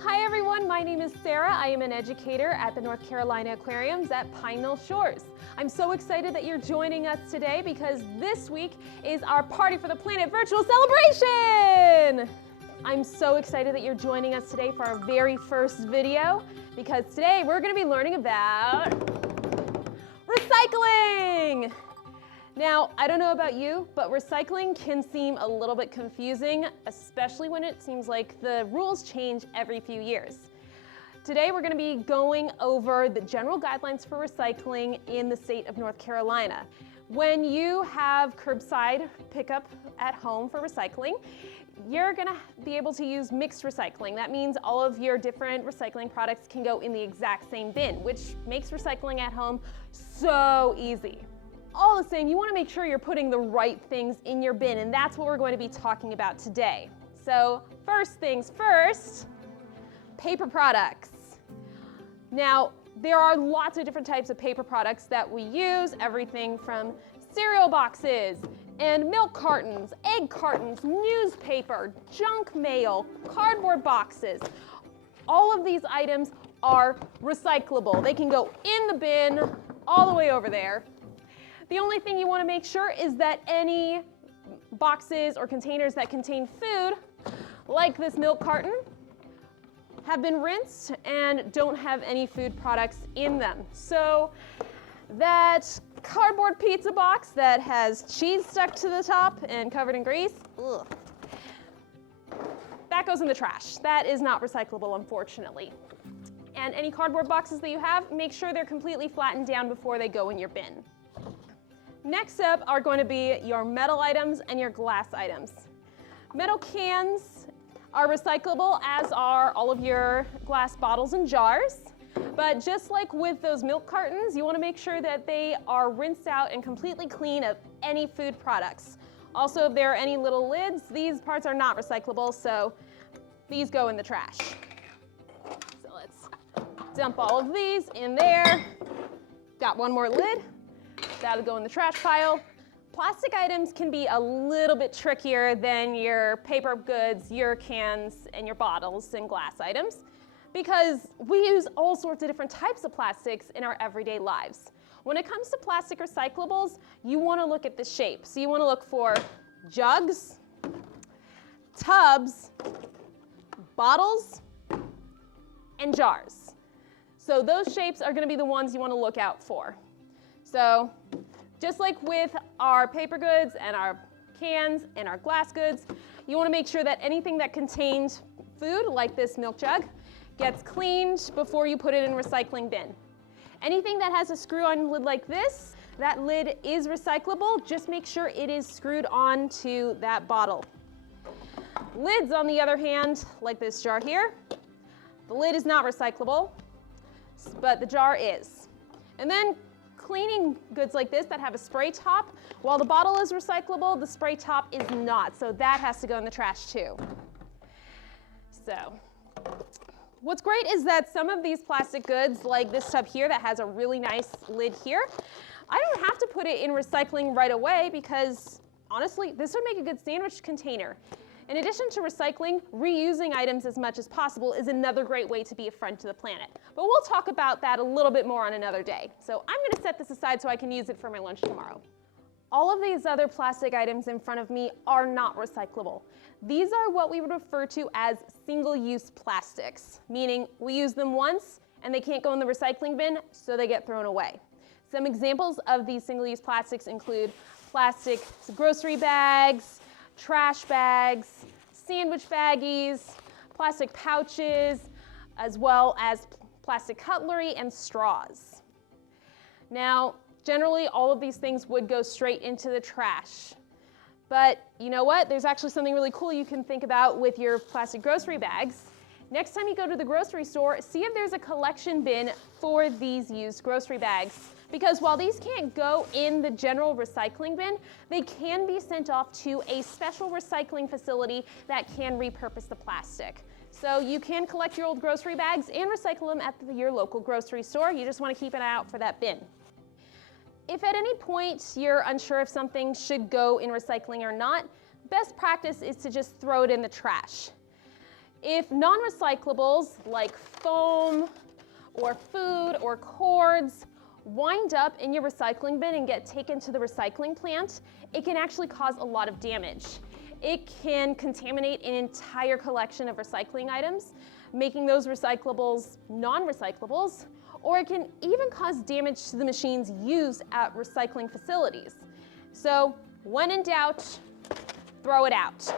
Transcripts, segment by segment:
Hi everyone, my name is Sarah. I am an educator at the North Carolina Aquariums at Pine Knoll Shores. I'm so excited that you're joining us today because this week is our Party for the Planet virtual celebration! I'm so excited that you're joining us today for our very first video because today we're going to be learning about recycling! Now, I don't know about you, but recycling can seem a little bit confusing, especially when it seems like the rules change every few years. Today, we're going to be going over the general guidelines for recycling in the state of North Carolina. When you have curbside pickup at home for recycling, you're going to be able to use mixed recycling. That means all of your different recycling products can go in the exact same bin, which makes recycling at home so easy. All the same, you want to make sure you're putting the right things in your bin, and that's what we're going to be talking about today. So first things first, paper products. Now, there are lots of different types of paper products that we use, everything from cereal boxes and milk cartons, egg cartons, newspaper, junk mail, cardboard boxes. All of these items are recyclable. They can go in the bin all the way over there. The only thing you want to make sure is that any boxes or containers that contain food, like this milk carton, have been rinsed and don't have any food products in them. So that cardboard pizza box that has cheese stuck to the top and covered in grease, ugh, that goes in the trash. That is not recyclable, unfortunately. And any cardboard boxes that you have, make sure they're completely flattened down before they go in your bin. Next up are going to be your metal items and your glass items. Metal cans are recyclable, as are all of your glass bottles and jars. But just like with those milk cartons, you want to make sure that they are rinsed out and completely clean of any food products. Also, if there are any little lids, these parts are not recyclable, so these go in the trash. So let's dump all of these in there. Got one more lid. That'll go in the trash pile. Plastic items can be a little bit trickier than your paper goods, your cans, and your bottles and glass items because we use all sorts of different types of plastics in our everyday lives. When it comes to plastic recyclables, you want to look at the shape. So you want to look for jugs, tubs, bottles, and jars. So those shapes are going to be the ones you want to look out for. So just like with our paper goods and our cans and our glass goods, you want to make sure that anything that contains food, like this milk jug, gets cleaned before you put it in a recycling bin. Anything that has a screw-on lid like this, that lid is recyclable. Just make sure it is screwed onto that bottle. Lids, on the other hand, like this jar here, the lid is not recyclable, but the jar is. And then cleaning goods like this that have a spray top, while the bottle is recyclable, the spray top is not, so that has to go in the trash too. So, what's great is that some of these plastic goods, like this tub here that has a really nice lid here, I don't have to put it in recycling right away because, honestly, this would make a good sandwich container. In addition to recycling, reusing items as much as possible is another great way to be a friend to the planet. But we'll talk about that a little bit more on another day. So I'm going to set this aside so I can use it for my lunch tomorrow. All of these other plastic items in front of me are not recyclable. These are what we would refer to as single-use plastics, meaning we use them once and they can't go in the recycling bin, so they get thrown away. Some examples of these single-use plastics include plastic grocery bags, trash bags, sandwich baggies, plastic pouches, as well as plastic cutlery and straws. Now, generally, all of these things would go straight into the trash. But you know what? There's actually something really cool you can think about with your plastic grocery bags. Next time you go to the grocery store, see if there's a collection bin for these used grocery bags. Because while these can't go in the general recycling bin, they can be sent off to a special recycling facility that can repurpose the plastic. So you can collect your old grocery bags and recycle them at your local grocery store. You just want to keep an eye out for that bin. If at any point you're unsure if something should go in recycling or not, best practice is to just throw it in the trash. If non-recyclables like foam or food or cords wind up in your recycling bin and get taken to the recycling plant, it can actually cause a lot of damage. It can contaminate an entire collection of recycling items, making those recyclables non-recyclables, or it can even cause damage to the machines used at recycling facilities. So when in doubt, throw it out.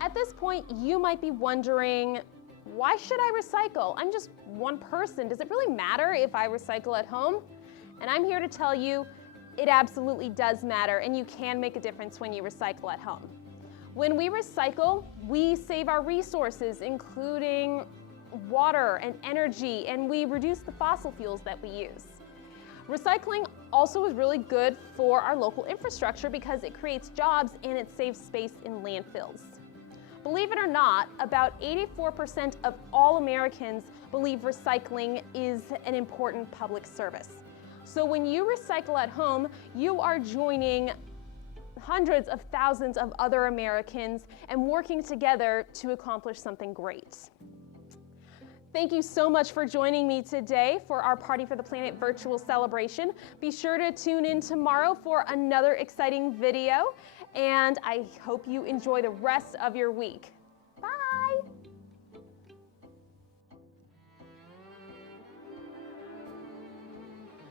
At this point, you might be wondering, why should I recycle? I'm just one person. Does it really matter if I recycle at home? And I'm here to tell you, it absolutely does matter, and you can make a difference when you recycle at home. When we recycle, we save our resources, including water and energy, and we reduce the fossil fuels that we use. Recycling also is really good for our local infrastructure because it creates jobs and it saves space in landfills. Believe it or not, about 84% of all Americans believe recycling is an important public service. So when you recycle at home, you are joining hundreds of thousands of other Americans and working together to accomplish something great. Thank you so much for joining me today for our Party for the Planet virtual celebration. Be sure to tune in tomorrow for another exciting video, and I hope you enjoy the rest of your week.